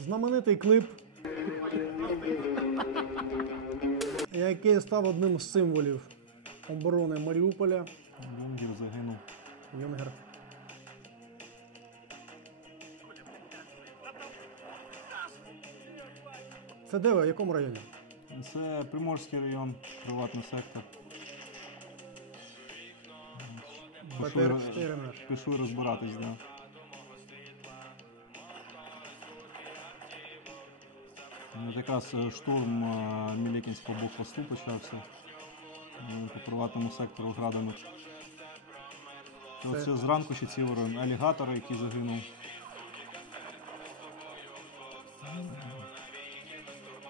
Знаменитий клип, який став одним з символів оборони Маріуполя. Юнгер загинув. Юнгер. Це де ви? В якому районі? Це Приморський район, приватний сектор. БТР-4 наш. Пішли розбиратись, да. Якраз штурм Мілякінського блокпосту почався по приватному сектору градами. Це зранку ще цілий район. Алігатор, який загинув.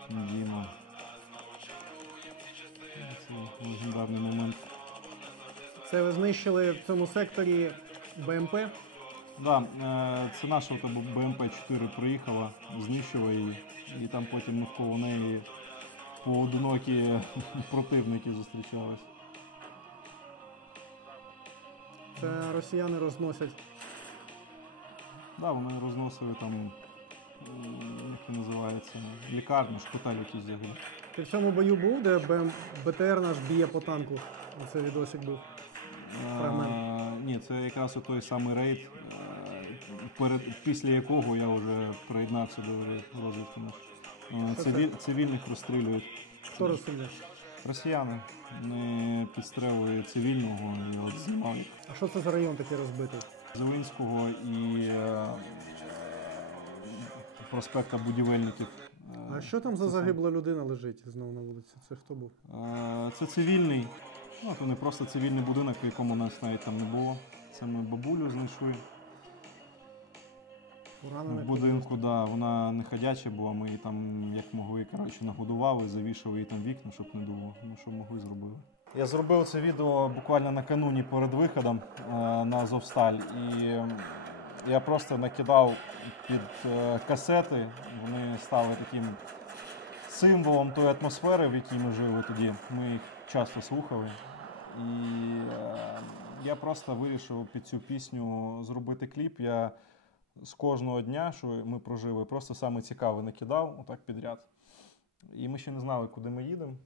Діма. Це легендарний момент. Це ви знищили в цьому секторі БМП? Так, це наша БМП-4 приїхала, знищила її, і там потім навколо неї поодинокі противники зустрічались. Це росіяни розносять. Так, вони розносили там, як це називається, лікарню, шпиталь якийсь взагалі. Ти в цьому бою був, де БТР наш б'є по танку? Оце відосик був. Фрагмент. Ні, це якраз той самий рейд, після якого я вже приєднався до розвідки. Цивільних розстрілюють. Хто розстріляє? Росіяни. Вони підстрелили цивільного і от знімали. А що це за район такий розбитий? Зеленського і проспекта Будівельників. А що там за загибла людина лежить знову на вулиці? Це хто був? Це цивільний. Ну, це не просто цивільний будинок, в якому нас навіть там не було. Це ми бабулю знайшли. В будинку, да, вона не ходяча була, ми її там, як могли, нагодували, завішали її там вікна, щоб не дуло. Ну, що могли, зробили. Я зробив це відео буквально накануні перед виходом на Азовсталь. І я просто накидав під касети, вони стали таким символом тої атмосфери, в якій ми жили тоді. Ми їх часто слухали. І я просто вирішив під цю пісню зробити кліп. Я з кожного дня, що ми прожили, просто саме цікаве накидав, отак підряд. І ми ще не знали, куди ми їдемо.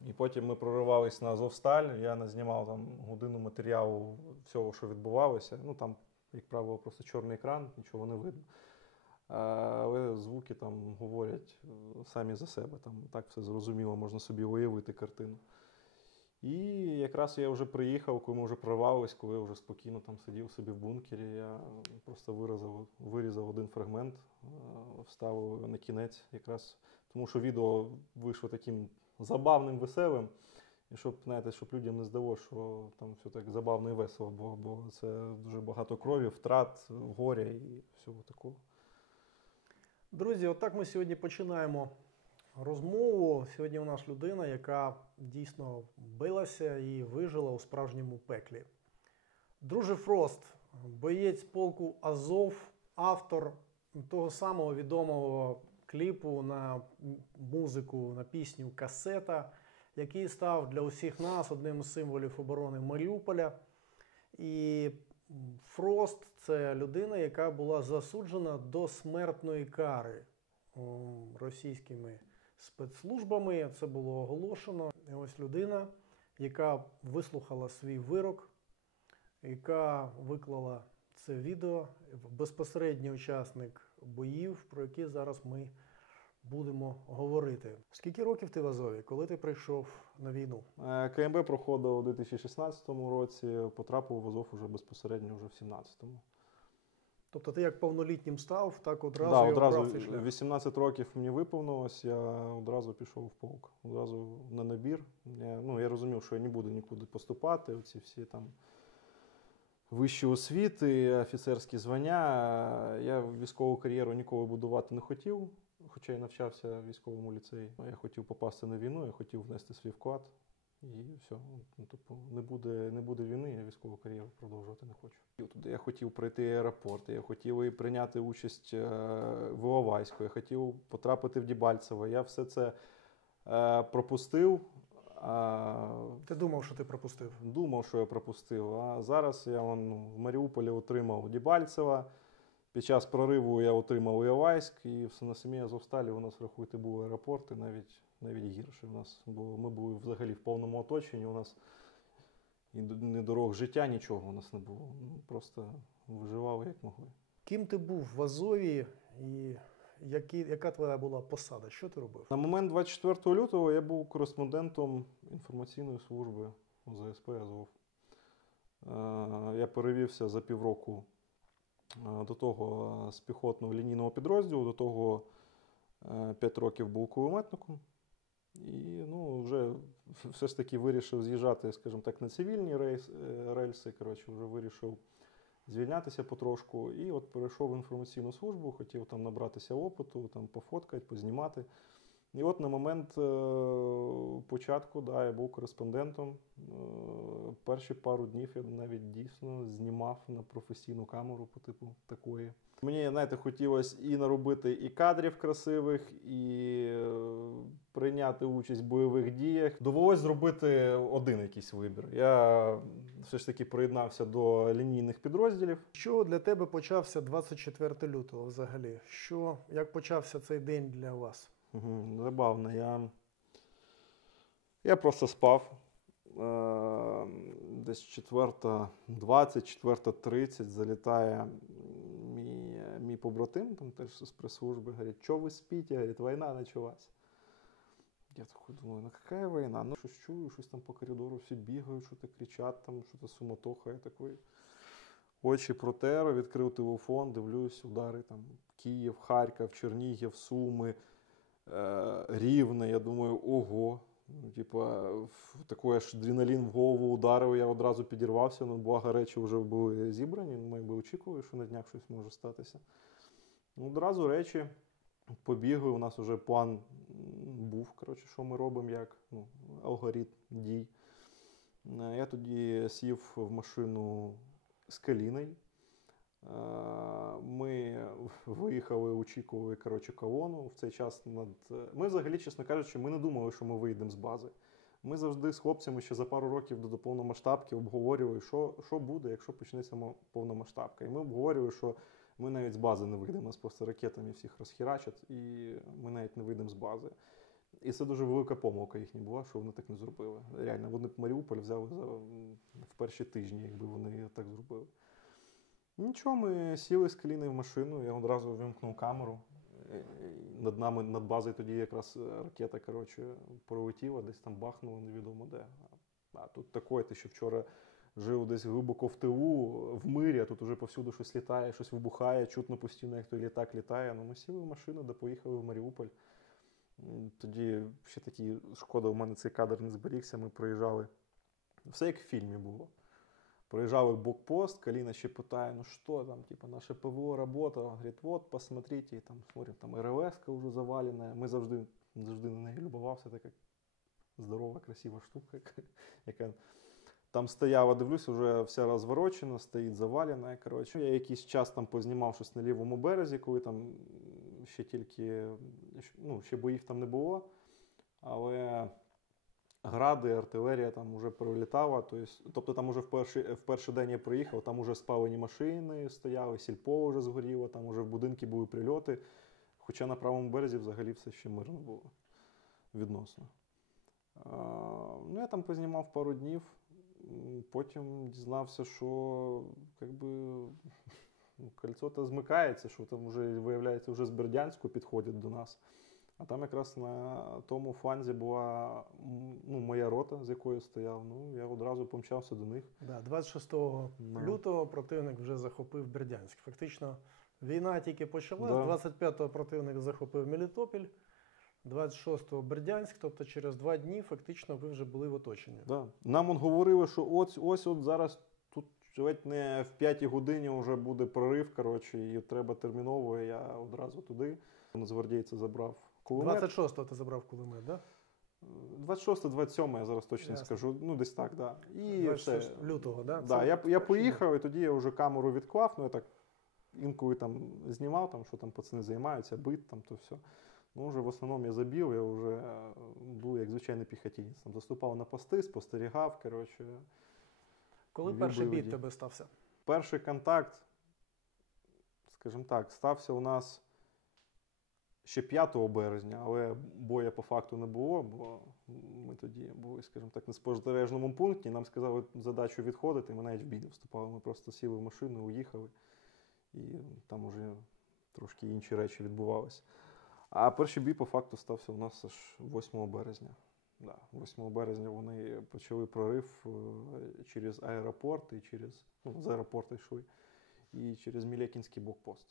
І потім ми проривались на Азовсталь, я назнімав там годину матеріалу всього, що відбувалося. Ну там, як правило, просто чорний екран, нічого не видно. Але звуки там говорять самі за себе, там так все зрозуміло, можна собі уявити картину. І якраз я вже приїхав, коли ми вже прорвались, коли я вже спокійно там сидів собі в бункері, я просто вирізав один фрагмент, вставив на кінець якраз, тому що відео вийшло таким забавним, веселим, і щоб, знаєте, щоб людям не здалося, що там все так забавно і весело було, бо це дуже багато крові, втрат, горя і всього такого. Друзі, отак ми сьогодні починаємо розмову. Сьогодні у нас людина, яка дійсно билася і вижила у справжньому пеклі. Друже Фрост, боєць полку Азов, автор того самого відомого кліпу на музику, на пісню «Касета», який став для усіх нас одним з символів оборони Маріуполя. І Фрост – це людина, яка була засуджена до смертної кари російськими спецслужбами. Це було оголошено. І ось людина, яка вислухала свій вирок, яка виклала це відео, безпосередній учасник боїв, про які зараз ми будемо говорити. Скільки років ти в Азові? Коли ти прийшов на війну? КМБ проходив у 2016 році, потрапив в Азов уже безпосередньо вже в 2017-му. Тобто ти як повнолітнім став, так одразу обрав цей шлях? 18 років мені виповнилось, я одразу пішов в полк, одразу на набір. Я розумів, що я не буду нікуди поступати, оці всі там вищі освіти, офіцерські звання. Я військову кар'єру ніколи будувати не хотів, хоча й навчався в військовому ліцеї. Я хотів попасти на війну, я хотів внести свій вклад. І все. Тобто не буде війни, я військову кар'єру продовжувати не хочу. Я хотів пройти аеропорт, я хотів прийняти участь в Іловайську, я хотів потрапити в Дебальцеве. Я все це пропустив. Ти думав, що ти пропустив? Думав, що я пропустив. А зараз я в Маріуполі отримав Дебальцеве. Під час прориву я отримав Іловайськ, і на самій Азовсталі у нас, рахуйте, були аеропорти навіть гірше. Ми були взагалі в повному оточенні, у нас і ні дорог життя, нічого у нас не було. Просто виживали як могли. Ким ти був в Азові і яка твоя була посада? Що ти робив? На момент 24 лютого я був кореспондентом інформаційної служби ОЗСП Азов. Я перевівся за півроку до того з піхотного лінійного підрозділу, до того 5 років був кулеметником. І вже все ж таки вирішив з'їжджати, скажімо так, на цивільні рельси, вже вирішив звільнятися потрошку. І от перейшов в інформаційну службу, хотів там набратися опиту, там пофоткати, познімати. І от на момент початку, я був кореспондентом. Перші пару днів я навіть дійсно знімав на професійну камеру по типу такої. Мені, хотілося і наробити і кадрів красивих, і прийняти участь в бойових діях. Довелось зробити один якийсь вибір. Я все ж таки приєднався до лінійних підрозділів. Що для тебе почався 24 лютого взагалі? Як почався цей день для вас? Забавно. Я просто спав. Десь 4:20, 4:30 залітає мій побратим, там теж з прес-служби, говорить, що ви спите? Говорить, війна почалась. Я такой думаю, яка війна? Щось чую, щось там по коридору всі бігають, що-то кричать, там, що-то суматоха. Я такий очі протер, відкрив телефон, дивлюсь, удари там Київ, Харків, Чернігів, Суми, Рівне. Я думаю, ого. Такий аж адреналін в голову ударив, я одразу підірвався, благо речі вже були зібрані, ми очікували, що на днях щось може статися. Одразу речі побігли, у нас вже план був, що ми робимо, алгоритм дій. Я тоді сів в машину з Каліною. Ми виїхали, очікували, колону. В цей час ми взагалі, чесно кажучи, ми не думали, що ми вийдемо з бази. Ми завжди з хлопцями ще за пару років до повномасштабки обговорювали, що буде, якщо почнеться повномасштабка. І ми обговорювали, що ми навіть з бази не вийдемо, нас просто ракетами всіх розхерачать, і ми навіть не вийдемо з бази. І це дуже велика помилка їхня була, що вони так не зробили. Реально, вони б Маріуполь взяли в перші тижні, якби вони так зробили. Нічого, ми сіли з Каліною в машину, я одразу вимкнув камеру. Над базою тоді якраз ракета, пролетіла, десь там бахнула, невідомо де. А тут таке, ти ще вчора жив десь глибоко в тилу, в мирі, а тут уже повсюди щось літає, щось вибухає, чутно постійно, як той літак літає. Ми сіли в машину, де поїхали в Маріуполь. Тоді ще такий, шкода, у мене цей кадр не зберігся, ми проїжджали. Все як в фільмі було. Проезжал их блокпост, Калина ще питає, что там, наше ПВО работало. Говорит, вот, посмотрите, там, смотрим, там РЛС-ка уже заваленная. Ми завжди на неї любувався, така здорова, красива штука, яка там стояла, дивлюсь, вже вся розворочена, стоїть завалена. Я якийсь час там познімав щось на лівому березі, коли там ще тільки, ще боїв там не було, але гради, артилерія там вже прилітала, тобто там уже в перший день я приїхав, там уже спалені машини стояли, сільпо вже згоріло, там уже в будинки були прильоти, хоча на правому березі взагалі все ще мирно було, відносно. Я там познімав пару днів, потім дізнався, що кольцо-то змикається, що там вже, виявляється, вже з Бердянську підходять до нас. А там якраз на тому фланзі була моя рота, з якою стояв. Я одразу помчався до них. 26 лютого противник вже захопив Бердянськ. Фактично війна тільки почалась, 25-го противник захопив Мелітополь, 26-го Бердянськ, тобто через 2 дні фактично ви вже були в оточенні. Да. Нам говорили, що ось зараз тут ледь не в 5-й годині вже буде прорив, і треба терміново, я одразу туди. Нацгвардійця забрав кулемет. 26-го ти забрав кулемет, так? 26-27, я зараз точно не скажу. Десь так, так. Да. І 26 лютого, так? Да, я поїхав, і тоді я вже камеру відклав, я так інколи там знімав, там, що там пацани займаються, бит, там, то все. Вже в основному я забив, я вже був як звичайний піхотинець. Там заступав на пости, спостерігав, Коли перший бій тебе стався? Перший контакт, скажімо так, стався у нас ще 5 березня, але боя по факту не було, бо ми тоді були, скажімо так, на спостережному пункті, нам сказали задачу відходити, ми навіть в бій не вступали, ми просто сіли в машину, уїхали, і там уже трошки інші речі відбувалися. А перший бій по факту стався у нас аж 8 березня. Да, 8 березня вони почали прорив через аеропорт, і з аеропорту йшли, і через Мілякінський блокпост.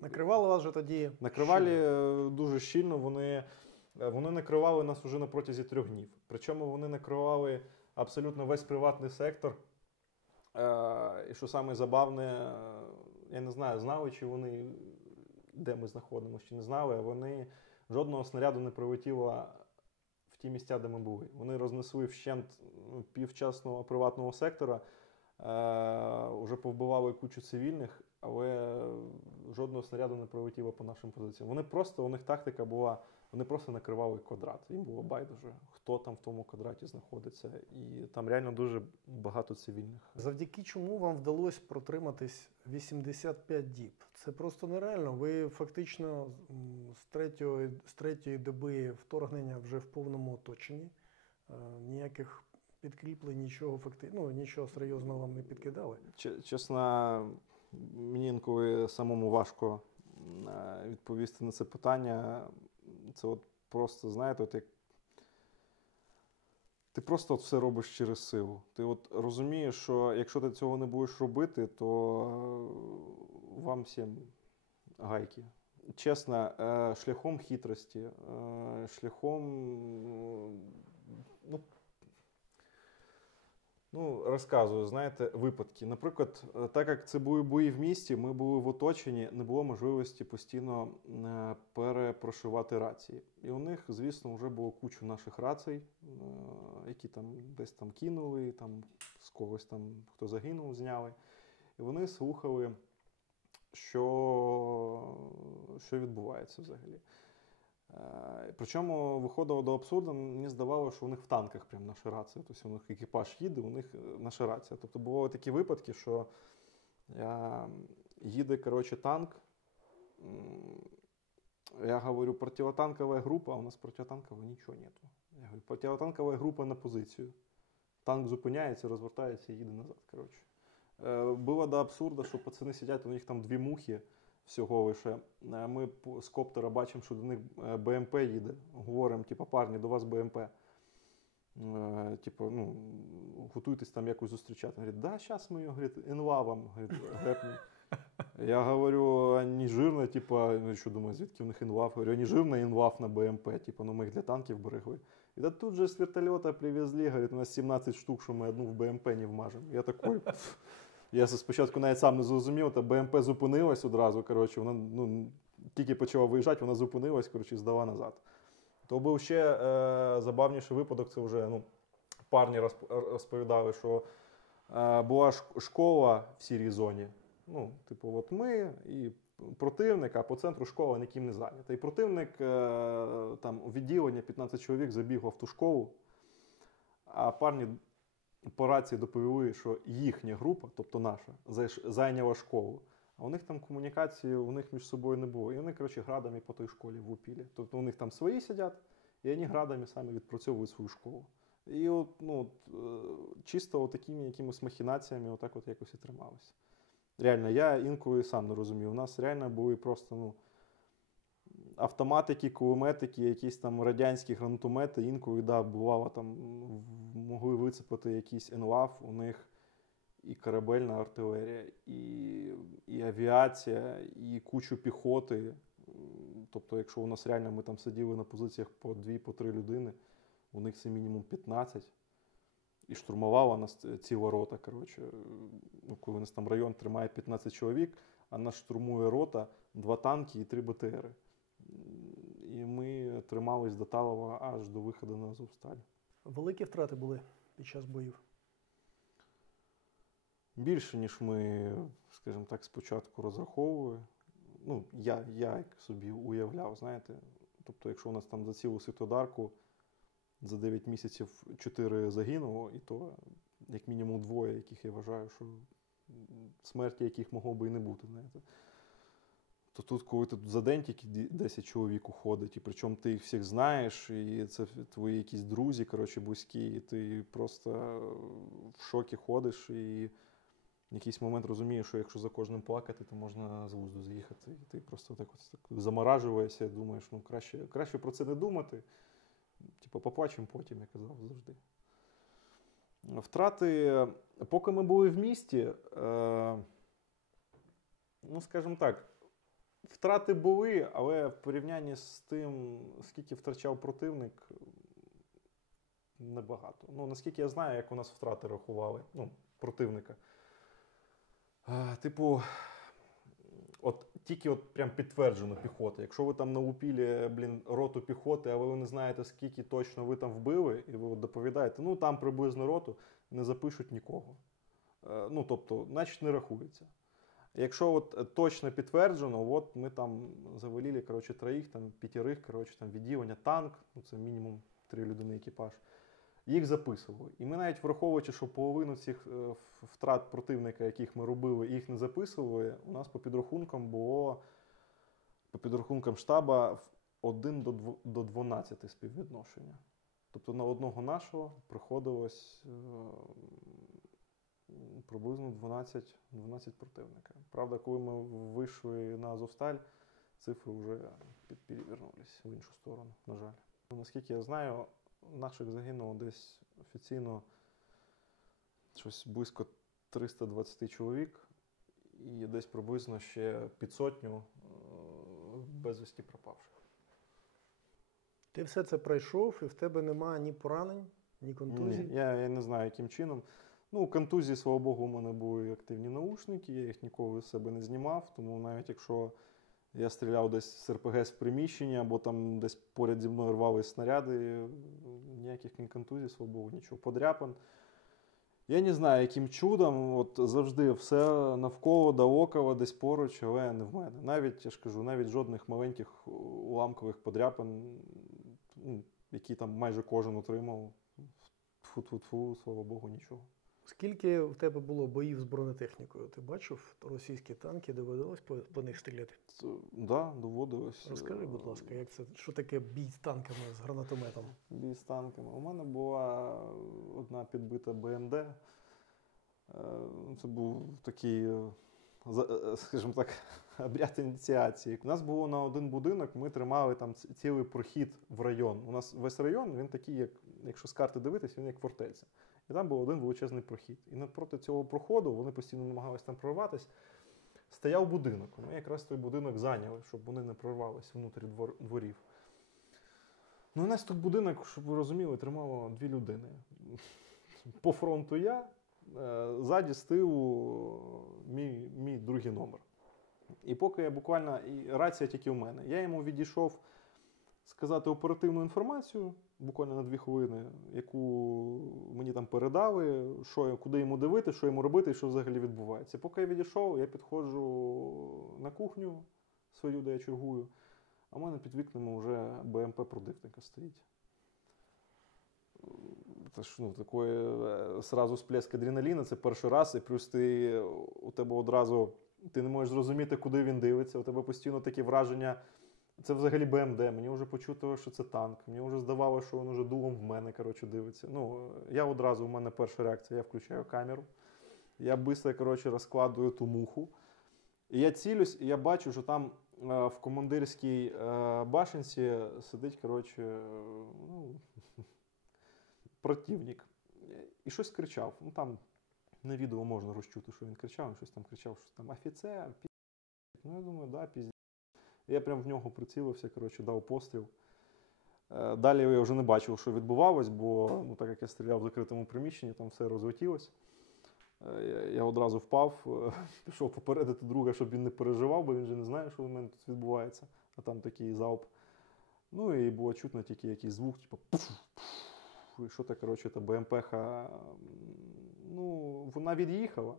Накривали вас же тоді? Накривали дуже щільно, вони накривали нас уже на протязі 3 днів. Причому вони накривали абсолютно весь приватний сектор. І що саме забавне, я не знаю, знали, чи вони, де ми знаходимося, чи не знали, а вони жодного снаряду не прилетіло в ті місця, де ми були. Вони рознесли вщент півчасного приватного сектора, вже повбивали кучу цивільних, але жодного снаряду не прилетіло по нашим позиціям. У них тактика була, вони просто накривали квадрат. Їм було байдуже, хто там в тому квадраті знаходиться. І там реально дуже багато цивільних. Завдяки чому вам вдалося протриматись 85 діб? Це просто нереально. Ви фактично з третьої доби вторгнення вже в повному оточенні. Ніяких підкріплень, нічого серйозного вам не підкидали? Чесно, мені інколи самому важко відповісти на це питання. Це от просто, знаєте, як ти просто все робиш через силу. Ти от розумієш, що якщо ти цього не будеш робити, то вам всім гайки. Чесно, шляхом хитрості, шляхом, розказую, знаєте, випадки. Наприклад, так як це були бої в місті, ми були в оточенні, не було можливості постійно перепрошивати рації. І у них, звісно, вже було кучу наших рацій, які там десь там кинули, там з когось там, хто загинув, зняли. І вони слухали, що відбувається взагалі. Причому виходило до абсурду, мені здавалося, що у них в танках прям наша рація. Тобто у них екіпаж їде, у них наша рація. Тобто були такі випадки, що їде, танк, я говорю, противотанкова група, а у нас противотанкового нічого нету. Я говорю, противотанкова група на позицію. Танк зупиняється, розвертається і їде назад, Було до абсурду, що пацани сидять, у них там 2 мухи, всього лише. Ми з коптера бачимо, що до них БМП їде. Говоримо, парні, до вас БМП. Готуйтесь там якось зустрічати. Він говорить, да, зараз ми його, НЛА вам, гепнемо. Я говорю, не жирно, що думаю, звідки в них НЛАВ? Говорю, не жирно НЛАВ на БМП, ми їх для танків берегли. І да тут же з вертольота привезли, говорить, у нас 17 штук, що ми одну в БМП не вмажемо. Я такий... Я спочатку навіть сам не зрозумів, та БМП зупинилась одразу, вона тільки почала виїжджати, вона зупинилась, і здала назад. То був ще забавніший випадок, це вже парні розповідали, що була школа в сірій зоні. От ми і противник, а по центру школа ніким не зайнята. І противник, там у відділення 15 чоловік забігло в ту школу, а парні по рації доповіли, що їхня група, тобто наша, зайняла школу. А у них там комунікації у них між собою не було. І вони, градами по той школі влупили. Тобто у них там свої сидять, і вони градами самі відпрацьовують свою школу. І чисто такими якимись махінаціями якось і трималися. Реально, я інколи сам не розумів. У нас реально були просто, автоматики, кулеметики, якісь там радянські гранатомети, інколи, бувало, там могли вицепити якийсь НЛАВ, у них і корабельна артилерія, і авіація, і кучу піхоти. Тобто, якщо у нас реально ми там сиділи на позиціях по 2-3 людини, у них це мінімум 15. І штурмувала нас ціла рота, коли у нас там район тримає 15 чоловік, а нас штурмує рота, 2 танки і 3 БТРи. І ми тримались до Талова аж до виходу на Азовсталь. Великі втрати були під час боїв? Більше, ніж ми, скажімо так, спочатку розраховували. Я як собі уявляв, знаєте. Тобто, якщо у нас там за цілу Світлодарку за 9 місяців 4 загинуло, і то як мінімум 2, яких я вважаю, що смерті яких могло би і не бути, знаєте. то тут, коли ти за день тільки 10 чоловік уходить, і причому ти їх всіх знаєш, і це твої якісь друзі, коротше, близькі, і ти просто в шокі ходиш, і в якийсь момент розумієш, що якщо за кожним плакати, то можна з глузду з'їхати. І ти просто так заморажуєшся і думаєш, ну краще про це не думати. Типу, поплачемо потім, я казав завжди. Втрати, поки ми були в місті, ну, скажімо так, втрати були, але в порівнянні з тим, скільки втрачав противник, небагато. Ну, наскільки я знаю, як у нас втрати рахували, ну, противника. Типу, от тільки от прям підтверджено піхоти. Якщо ви там налупили, роту піхоти, але ви не знаєте, скільки точно ви там вбили, і ви от доповідаєте, ну, там приблизно роту, не запишуть нікого. Ну, тобто, значить, не рахується. Якщо от точно підтверджено, от ми там завалили, коротше, 3, там 5, коротше, там відділення, танк, ну, це мінімум 3 людини екіпаж, їх записували. І ми навіть враховуючи, що половину цих втрат противника, яких ми робили, їх не записували, у нас по підрахункам було, по підрахункам штаба, 1 до 12 співвідношення. Тобто на одного нашого приходилось приблизно 12 противника. Правда, коли ми вийшли на Азовсталь, цифри вже перевернулись в іншу сторону, на жаль. Наскільки я знаю, наших загинуло десь офіційно щось близько 320 чоловік і десь приблизно ще 500 безвісті пропавших. Ти все це пройшов, і в тебе немає ні поранень, ні контузій? Ні, я не знаю, яким чином. Ну, контузії, слава Богу, у мене були активні наушники, я їх ніколи з себе не знімав, тому навіть якщо я стріляв десь з РПГ в приміщення, або там десь поряд зі мною рвались снаряди, ніяких контузій, слава Богу, нічого. Подряпин. Я не знаю, яким чудом, от завжди все навколо, дооколо, десь поруч, але не в мене. Навіть, я ж кажу, навіть жодних маленьких уламкових подряпин, які там майже кожен отримав. Тфу-тфу-тфу, слава Богу, нічого. Скільки в тебе було боїв з бронетехнікою? Ти бачив російські танки, доводилось по них стріляти? Так, да, доводилось. Розкажи, будь ласка, як це, що таке бій з танками, з гранатометом? Бій з танками. У мене була одна підбита БМД. Це був такий, скажімо так, обряд ініціації. У нас було на один будинок, ми тримали там цілий прохід в район. У нас весь район, він такий, якщо з карти дивитись, він як фортеця. І там був один величезний прохід. І навпроти цього проходу, вони постійно намагалися там прорватися, стояв будинок. Ми якраз той будинок зайняли, щоб вони не прорвалися внутрі дворів. Ну, у нас тут будинок, щоб ви розуміли, тримало 2 людини. По фронту я, ззаді з тилу мій другий номер. І поки я буквально, і рація тільки в мене, я йому відійшов сказати оперативну інформацію, буквально на 2 хвилини, яку мені там передали, куди йому дивити, що йому робити і що взагалі відбувається. Поки я відійшов, я підходжу на кухню свою, де я чергую, а в мене під вікнами вже БМП противника стоїть. Це ж, такий сразу сплеск адреналіну, це перший раз, і плюс у тебе одразу, ти не можеш зрозуміти, куди він дивиться, у тебе постійно таке враження, це взагалі БМД, мені вже почуто, що це танк, мені вже здавалося, що він вже дулом в мене, дивиться. Я одразу, у мене перша реакція, я включаю камеру, я швидко, розкладую ту муху, і я цілюсь, і я бачу, що там в командирській башенці сидить, противник. І щось кричав. Там на відео можна розчути, що він кричав, він щось там кричав, що там офіцер, піздець. Я думаю, да, піздець. Я прям в нього прицілився, дав постріл. Далі я вже не бачив, що відбувалось, бо так як я стріляв в закритому приміщенні, там все розлетілось. Я одразу впав, пішов попередити друга, щоб він не переживав, бо він же не знає, що в мене тут відбувається. А там такий залп. І було чутно тільки якийсь звук, типу і що та БМП-ха, вона від'їхала,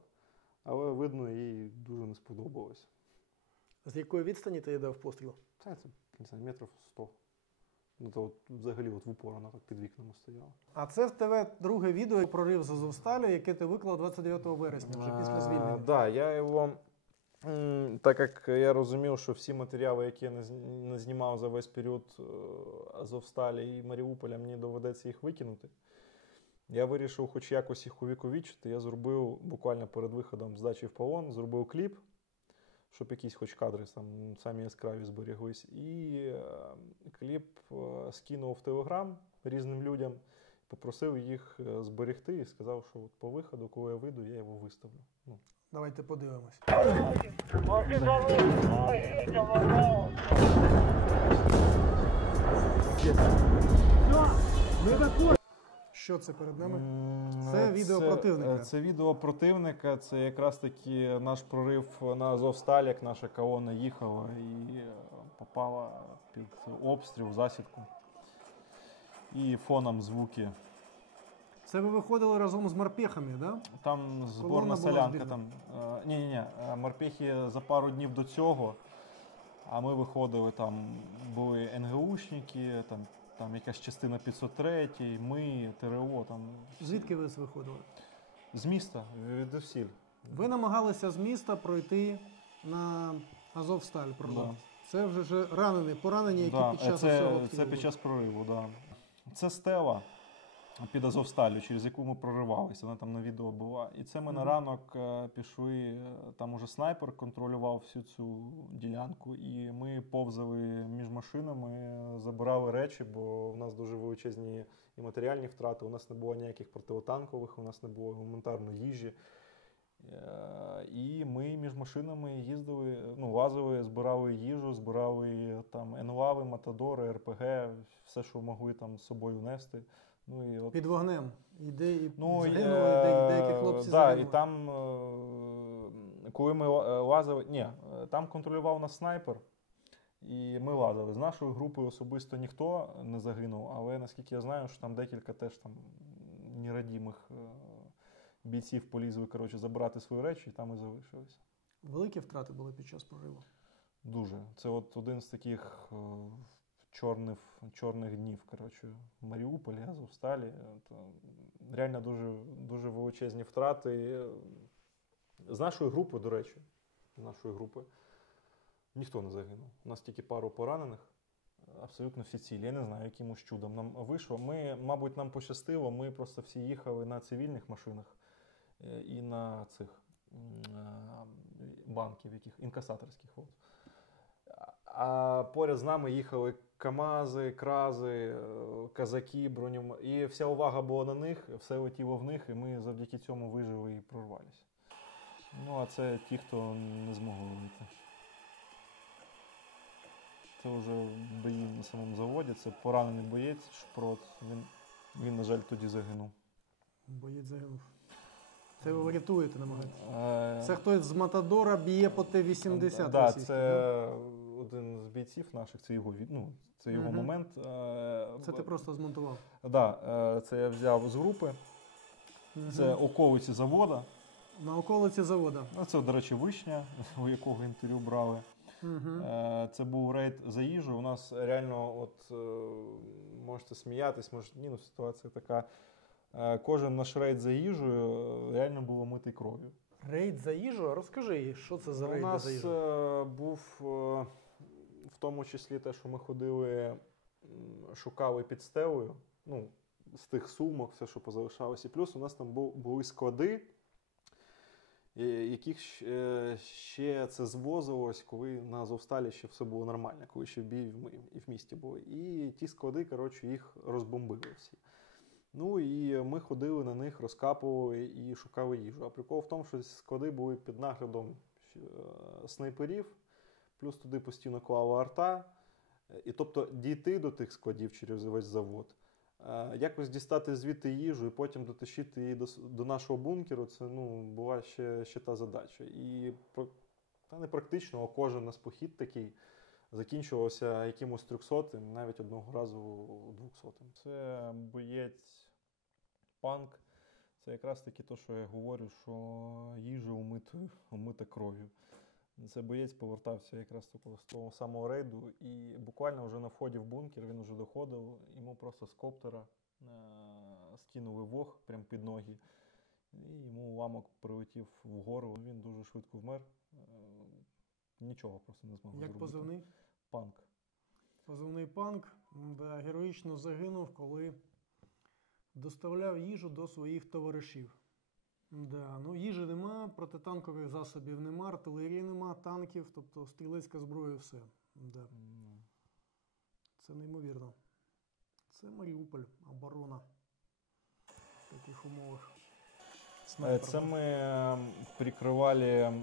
але, видно, їй дуже не сподобалось. З якої відстані ти дав постріл? Це, не знаю, метрів 100. То взагалі в упор вона так під вікнами стояла. А це в тебе друге відео прорив з Азовсталі, яке ти виклав 29 вересня, вже після звільнення. Так, я його Так як я розумів, що всі матеріали, які я не знімав за весь період Азовсталі і Маріуполя, мені доведеться їх викинути. Я вирішив хоч якось їх увіковічити. Я зробив буквально перед виходом здачі в полон, зробив кліп, щоб якісь хоч кадри самі яскраві зберіглись. І кліп скинув в Телеграм різним людям, попросив їх зберегти і сказав, що от по виходу, коли я вийду, я його виставлю. Давайте подивимось. Що це перед нами? Це відео противника. Це відео противника, це якраз таки наш прорив на Азовсталь, як наша колона їхала і попала під обстріл, засідку. І фоном звуки. Це ви виходили разом з морпехами, да? Там зборна солянка. Ні, морпехи за пару днів до цього, а ми виходили, там були НГУшники, там якась частина 503, ми, ТРО. Там. Звідки ви виходили? З міста, від Евсіль. Ви намагалися з міста пройти на Азовсталь. Да. Це вже ж поранені, які під час це під час прориву, так. Да. Це стела під Азовсталю, через яку ми проривалися, вона там на відео була. І це ми на ранок пішли, там уже снайпер контролював всю цю ділянку, і ми повзали між машинами, забирали речі, бо в нас дуже величезні і матеріальні втрати, у нас не було ніяких противотанкових, у нас не було елементарно їжі. І ми між машинами їздили, лазили, збирали їжу, збирали там енлави, матадори, РПГ, все, що могли там з собою нести. І от... Під вогнем. Загинули, деякі хлопці загинули. І там, коли ми лазили, там контролював нас снайпер, і ми лазили. З нашої групи особисто ніхто не загинув, але наскільки я знаю, що там декілька теж там нерадімих бійців полізли, забирати свої речі, і там і залишилися. Великі втрати були під час прориву? Дуже. Це от один з таких чорних днів, в Маріуполі, Азовсталі. Реально дуже, дуже величезні втрати. З нашої групи, до речі, ніхто не загинув. У нас тільки пару поранених, абсолютно всі цілі. Я не знаю, якимось чудом нам вийшло. Мабуть, нам пощастило, ми просто всі їхали на цивільних машинах і на цих банків, інкасаторських. А поряд з нами їхали КАМАЗи, КРАЗи, казаки, і вся увага була на них, все летіло в них, і ми завдяки цьому вижили і прорвалися. А це ті, хто не змогли вийти. Це вже бої на самому заводі, це поранений боєць, Шпрот, він, на жаль, тоді загинув. Боєць загинув. Це ви рятуєте, намагаєтесь? Це хтось з Матадора б'є по Т-80? Так, це один з бійців наших, це його момент. Це ти просто змонтував? Так, це я взяв з групи. Це околиці завода. На околиці завода? Це, до речі, Вишня, у якого інтерв'ю брали. Це був рейд за їжу. У нас реально, можете сміятись, ситуація така. Кожен наш рейд за їжею реально було митий кров'ю. Рейд за їжу? Розкажи, що це за рейд за їжу? У нас був в тому числі те, що ми ходили, шукали під стелею, з тих сумок, все, що позалишалося. І плюс у нас там були склади, яких ще це звозилось, коли на Азовсталі ще все було нормально, коли ще в бій і в місті були. І ті склади, їх розбомбили всі. І ми ходили на них, розкапували і шукали їжу. А прикол в тому, що склади були під наглядом снайперів, плюс туди постійно клала арта. І тобто дійти до тих складів через весь завод, якось дістати звідти їжу і потім дотащити її до нашого бункеру, це була ще та задача. І не практично, а кожен наш похід такий закінчувався якимось 300-м, навіть одного разу 200-м. Це боєць панк. Це якраз таки те, що я говорю, що їжа умита кров'ю. Це боєць повертався якраз з того самого рейду, і буквально вже на вході в бункер він вже доходив, йому просто з коптера скинули вог прямо під ноги, і йому уламок прилетів вгору. Він дуже швидко вмер. нічого просто не змогли Як зробити. позивний? Панк. Позивний Панк, да, героїчно загинув, коли доставляв їжу до своїх товаришів. Да, ну їжі нема, протитанкових засобів нема, артилерії нема, танків, тобто стрілецька зброя, все. Да. Це неймовірно. Це Маріуполь, оборона в таких умовах. Снайпер, Це да? ми прикривали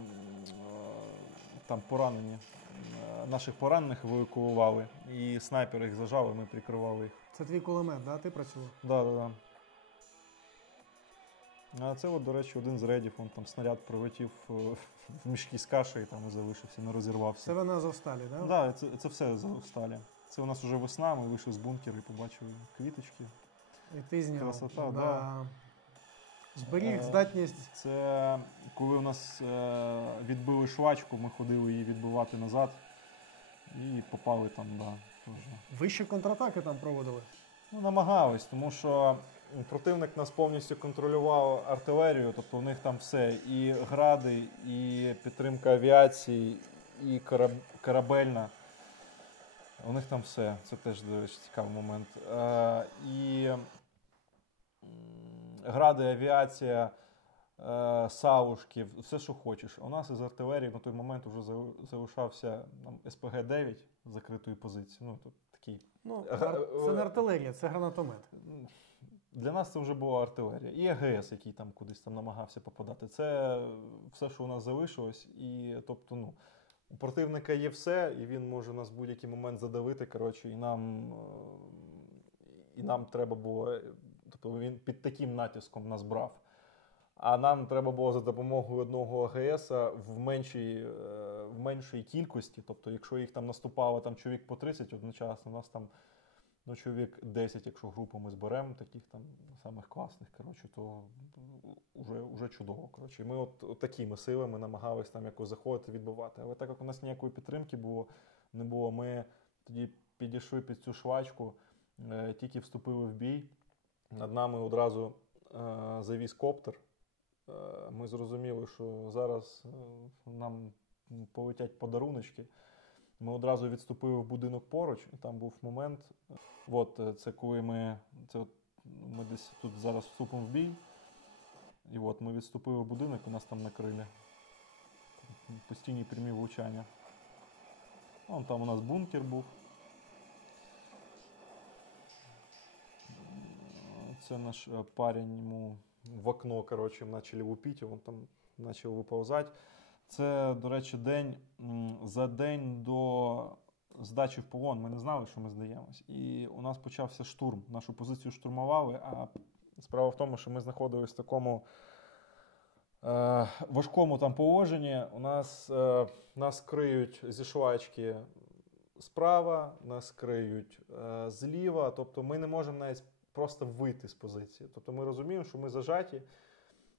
там поранені. Наших поранених евакуювали, і снайпери їх зажали, ми прикривали їх. Це твій кулемет, да? Ти працював? Да. А це, от, до речі, один з рейдів, там снаряд прилетів в мішки з кашею там і залишився, не розірвався. Це ви на Азовсталі, да? Да, це все з Азовсталі. Це у нас вже весна, ми вийшли з бункеру і побачили квіточки. І ти зняв. Красота, да. да. Зберіг здатність. Це коли у нас відбили швачку, ми ходили її відбивати назад і попали там, да, теж. Ви ще контратаки там проводили? Ну, намагались, тому що противник нас повністю контролював артилерію, тобто у них там все, і гради, і підтримка авіації, і корабельна. У них там все. Це теж, до речі, цікавий момент. І гради, авіація, саушки, все, що хочеш. У нас із артилерії на той момент вже залишався СПГ-9 з закритої позиції. Ну, тут такий. Ну, це не артилерія, це гранатомет. Для нас це вже була артилерія. І АГС, який там кудись там намагався попадати. Це все, що у нас залишилось. І, тобто, ну, у противника є все, і він може нас в будь-який момент задавити, коротше, і нам треба було, тобто він під таким натиском нас брав. А нам треба було за допомогою одного АГС в меншій кількості, тобто якщо їх там наступало там чоловік по 30 одночасно, у нас там чоловік 10, якщо групу ми зберемо, таких там самих класних, коротше, то вже чудово. Коротше. І ми от такими силами намагалися там якось заходити, відбивати. Але так як у нас ніякої підтримки не було, ми тоді підійшли під цю швачку, тільки вступили в бій, над нами одразу завіз коптер. Ми зрозуміли, що зараз нам полетять подаруночки. Ми одразу відступили в будинок поруч, і там був момент. От, це коли ми десь тут зараз вступимо в бій. І от ми відступили в будинок, у нас там накрили. Постійні прямі влучання. Вон там у нас бункер був. Це наш парень, йому в окно, коротше, почали лупити, він там почав виповзати. Це, до речі, за день до здачі в полон ми не знали, що ми здаємось. І у нас почався штурм. Нашу позицію штурмували, а справа в тому, що ми знаходились в такому важкому там положенні. Нас криють зі швачки справа, нас криють зліва, тобто ми не можемо навіть просто вийти з позиції. Тобто ми розуміємо, що ми зажаті,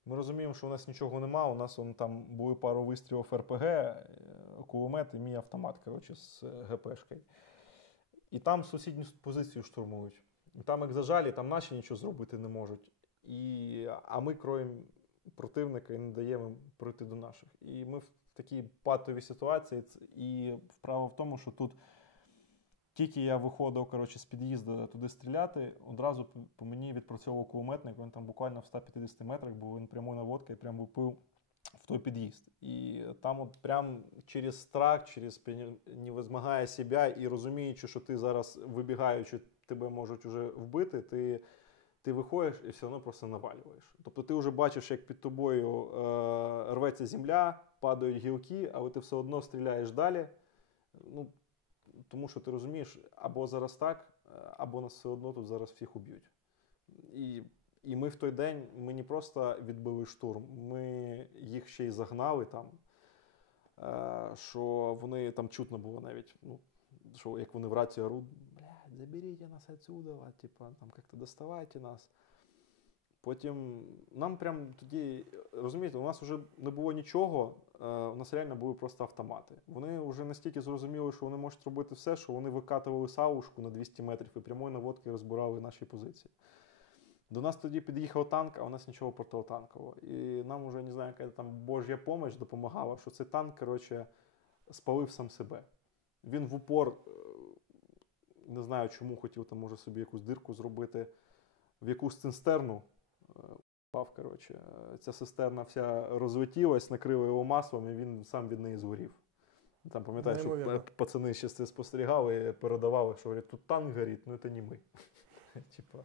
ми розуміємо, що у нас нічого нема, у нас там були пару вистрілів РПГ, кулемет і мій автомат, коротше, з ГПшкою. І там сусідню позицію штурмують. І там як зажалі, там наші нічого зробити не можуть. А ми кроємо противника і не даємо пройти до наших. І ми в такій патовій ситуації. І справа в тому, що тут тільки я виходив, коротше, з під'їзду туди стріляти, одразу по мені відпрацьовував кулеметник, він там буквально в 150 метрах був, він прямою наводкою прям випив в той під'їзд. І там от прям через страх, через невозмагає себе і розуміючи, що ти зараз вибігаючи, тебе можуть вже вбити, ти виходиш і все одно просто навалюєш. Тобто ти вже бачиш, як під тобою рветься земля, падають гілки, але ти все одно стріляєш далі. Ну, тому що ти розумієш, або зараз так, або нас все одно тут зараз всіх уб'ють. І ми в той день, ми не просто відбили штурм, ми їх ще й загнали там, що вони там чутно було навіть, ну, що як вони в рацію оруть, блядь, заберіть нас отсюда, типа, там, як-то доставайте нас. Потім нам прям тоді, розумієте, у нас вже не було нічого, у нас реально були просто автомати. Вони вже настільки зрозуміли, що вони можуть робити все, що вони викатували саушку на 200 метрів і прямою наводкою розбирали наші позиції. До нас тоді під'їхав танк, а у нас нічого протитанкового. І нам вже, не знаю, яка там божя помощь допомагала, що цей танк, коротше, спалив сам себе. Він в упор, не знаю чому, хотів там, може, собі якусь дирку зробити, в якусь цистерну впав, коротше. Ця цистерна вся розлетілась, накрила його маслом, і він сам від неї згорів. Там, пам'ятаєш, що пацани ще це спостерігали і передавали, що говорять, тут танк горить, ну це не ми. Типа.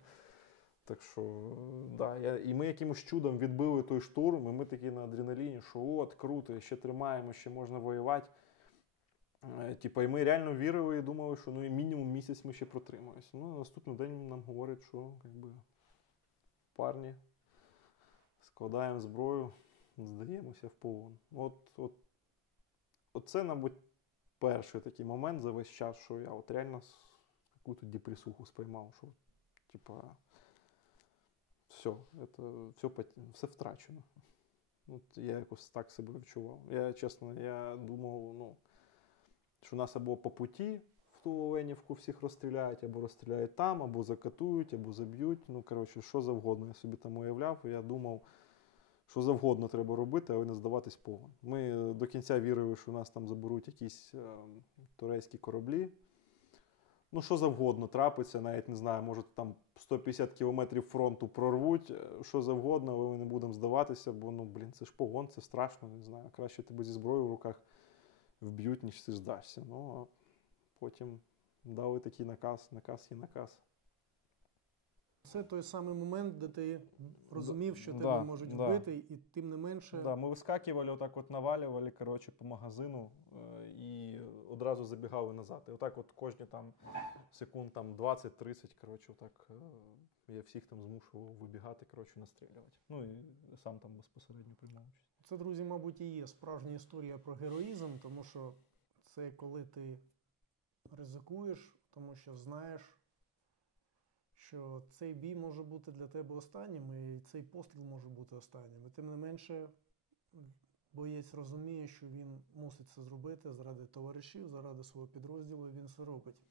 Так що, да, і ми якимось чудом відбили той штурм, і ми такі на адреналіні, що от, круто, ще тримаємо, ще можна воювати. Типа, і ми реально вірили і думали, що ну, мінімум місяць ми ще протримаємося. Ну, на наступний день нам говорять, що якби, парні, складаємо зброю, здаємося в полон. От це, мабуть, перший такий момент за весь час, що я от реально якусь депресуху сприймав, що типа все втрачено. От я якось так себе відчував. Я, чесно, я думав, ну, що нас або по путі в ту Оленівку всіх розстріляють, або розстріляють там, або закатують, або заб'ють. Ну, коротше, що завгодно. Я собі там уявляв, і я думав, що завгодно треба робити, але не здаватись полон. Ми до кінця вірили, що нас там заберуть якісь турецькі кораблі. Ну, що завгодно трапиться, навіть не знаю, може там 150 кілометрів фронту прорвуть, що завгодно, але ми не будемо здаватися, бо, ну, блін, це ж полон, це страшно, не знаю. Краще тебе зі зброєю в руках вб'ють, ніж ти здашся. Ну, а потім дали такий наказ є наказ. Це той самий момент, де ти розумів, що тебе можуть вбити, і тим не менше... Да, ми вискакували, отак от навалювали, коротше, по магазину і одразу забігали назад. І отак от кожні там секунд там 20-30, коротше, отак я всіх там змушував вибігати, коротше, настрілювати. Ну і сам там безпосередньо приймав участь. Це, друзі, мабуть, і є справжня історія про героїзм, тому що це коли ти ризикуєш, тому що знаєш, що цей бій може бути для тебе останнім, і цей постріл може бути останнім. І тим не менше, боєць розуміє, що він мусить це зробити заради товаришів, заради свого підрозділу, і він це робить.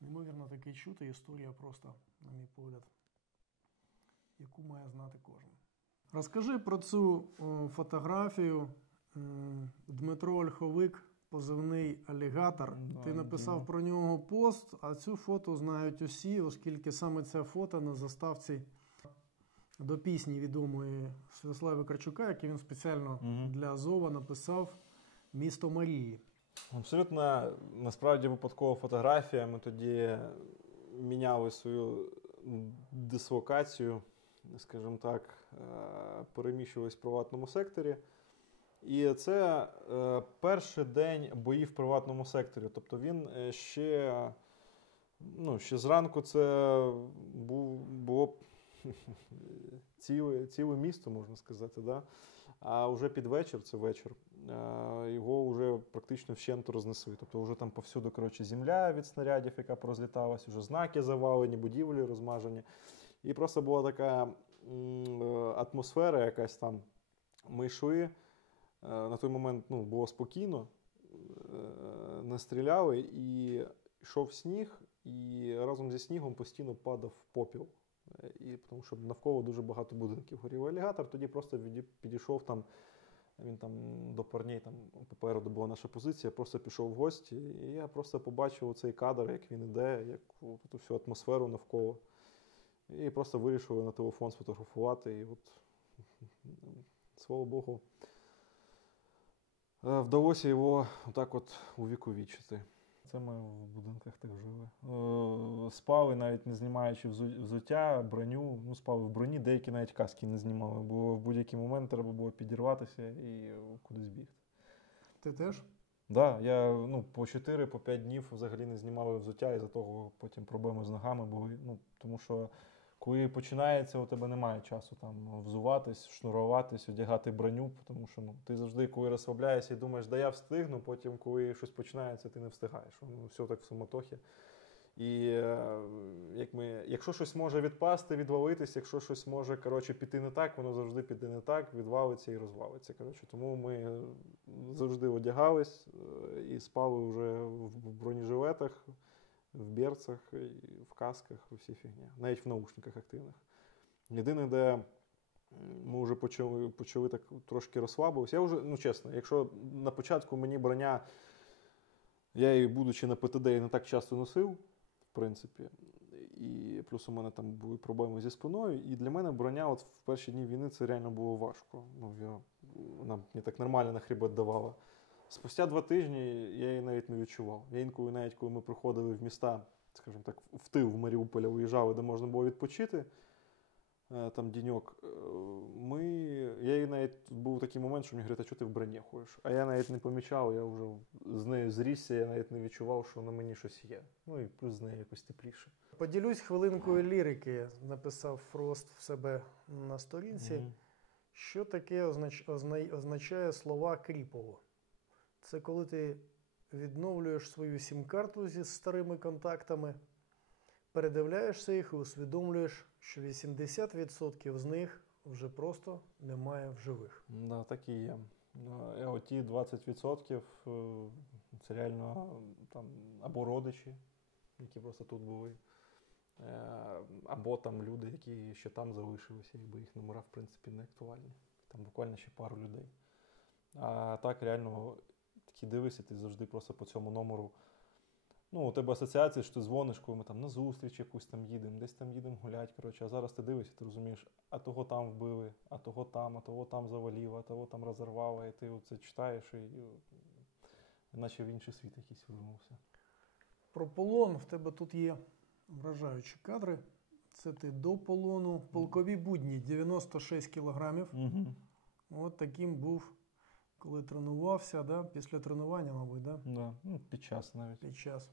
Неймовірно таке чути, історія просто, на мій погляд, яку має знати кожен. Розкажи про цю фотографію. Дмитро Ольховик, позивний «Алігатор». Ти написав про нього пост, а цю фото знають усі, оскільки саме ця фото на заставці до пісні відомої Святослава Карчука, яку він спеціально для Азова написав «Місто Марії». Абсолютно, насправді, випадкова фотографія. Ми тоді міняли свою дислокацію, скажімо так, переміщувались в приватному секторі. І це перший день боїв в приватному секторі. Тобто він ще зранку це було ціле місто, можна сказати. Да? А вже під вечір, це вечір, його вже практично вщент рознесли. Тобто вже там повсюду, коротше, земля від снарядів, яка порозліталась, вже знаки завалені, будівлі розмажені. І просто була така атмосфера якась там. Ми йшли. На той момент було спокійно, настріляли, і йшов сніг, і разом зі снігом постійно падав попіл. Тому що навколо дуже багато будинків горів. Алігатор тоді просто підійшов там, він там до парней, там попереду була наша позиція, просто пішов в гості, і я просто побачив цей кадр, як він іде, як ту всю атмосферу навколо. І просто вирішили на телефон сфотографувати, і от, слава Богу, вдалося його отак от увіковічити. Це ми в будинках так жили. Спали, навіть не знімаючи взуття, броню. Ну, спали в броні, деякі навіть каски не знімали, бо в будь-який момент треба було підірватися і кудись бігти. Ти теж? Так, да, я по 4-5 днів взагалі не знімав взуття, і за того потім проблеми з ногами були. Тому що коли починається, у тебе немає часу там взуватись, шнуруватись, одягати броню, тому що ти завжди, коли розслабляєшся і думаєш, да я встигну, потім, коли щось починається, ти не встигаєш. Все так в суматохі. І якщо щось може відпасти, відвалитись, якщо щось може, піти не так, воно завжди піде не так, відвалиться і розвалиться. Тому ми завжди одягались і спали вже в бронежилетах, в берцах, в касках, у всій фігні. Навіть в наушниках активних. Єдине, де ми вже почали так трошки розслабитися. Я вже, ну чесно, якщо на початку мені броня, я її, будучи на ПТД, не так часто носив, в принципі. І плюс у мене там були проблеми зі спиною. І для мене броня от в перші дні війни це реально було важко. Ну, вона мені так нормально на хребет давала. Спустя 2 тижні я її навіть не відчував. Я інколи, навіть коли ми приходили в міста, скажімо так, в тил в Маріуполя уїжджали, де можна було відпочити, там діньок, я її навіть, був такий момент, що мені говорять, а чого ти в броні ходиш? А я навіть не помічав, я вже з нею зрісся, я навіть не відчував, що на мені щось є. Ну і плюс з нею якось тепліше. Поділюсь хвилинкою лірики, написав Фрост в себе на сторінці. Що таке означає слова кріпово? Це коли ти відновлюєш свою сім-карту зі старими контактами, передивляєшся їх і усвідомлюєш, що 80% з них вже просто немає в живих. Да, так і є. А оті 20% це реально там або родичі, які просто тут були, або там люди, які ще там залишилися, якби їх номера, в принципі, не актуальні. Там буквально ще пару людей. А так реально такі дивишся, ти завжди просто по цьому номеру. Ну, у тебе асоціація, що ти дзвониш, коли ми там на зустріч якусь там їдемо, десь там їдемо гулять, коротше. А зараз ти дивишся, ти розумієш, а того там вбили, а того там завалило, а того там розірвало, і ти це читаєш, і наче в інший світ якийсь вернувся. Про полон в тебе тут є вражаючі кадри. Це ти до полону. Полкові будні 96 кілограмів. От таким був, коли тренувався, да? Після тренування, мабуть, да? Да. Ну, під час навіть. Під час.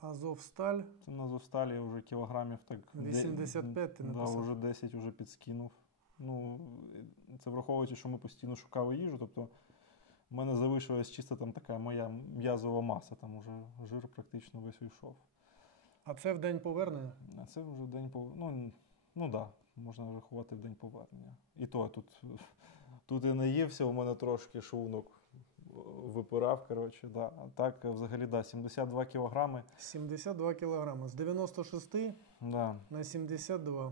Азовсталь. Це на Азовсталі вже кілограмів так... 85 ти написав. Да, вже 10 вже підскинув. Ну, це враховуючи, що ми постійно шукали їжу, тобто в мене залишилась чисто там така моя м'язова маса, там уже жир практично весь уйшов. А це в день повернення? А це вже день повернення. Ну да, можна рахувати в день повернення. І то тут і наївся, у мене трошки шлунок випирав, коротше, да. А так, взагалі, да, 72 кілограми. 72 кілограми. З 96 да. на 72.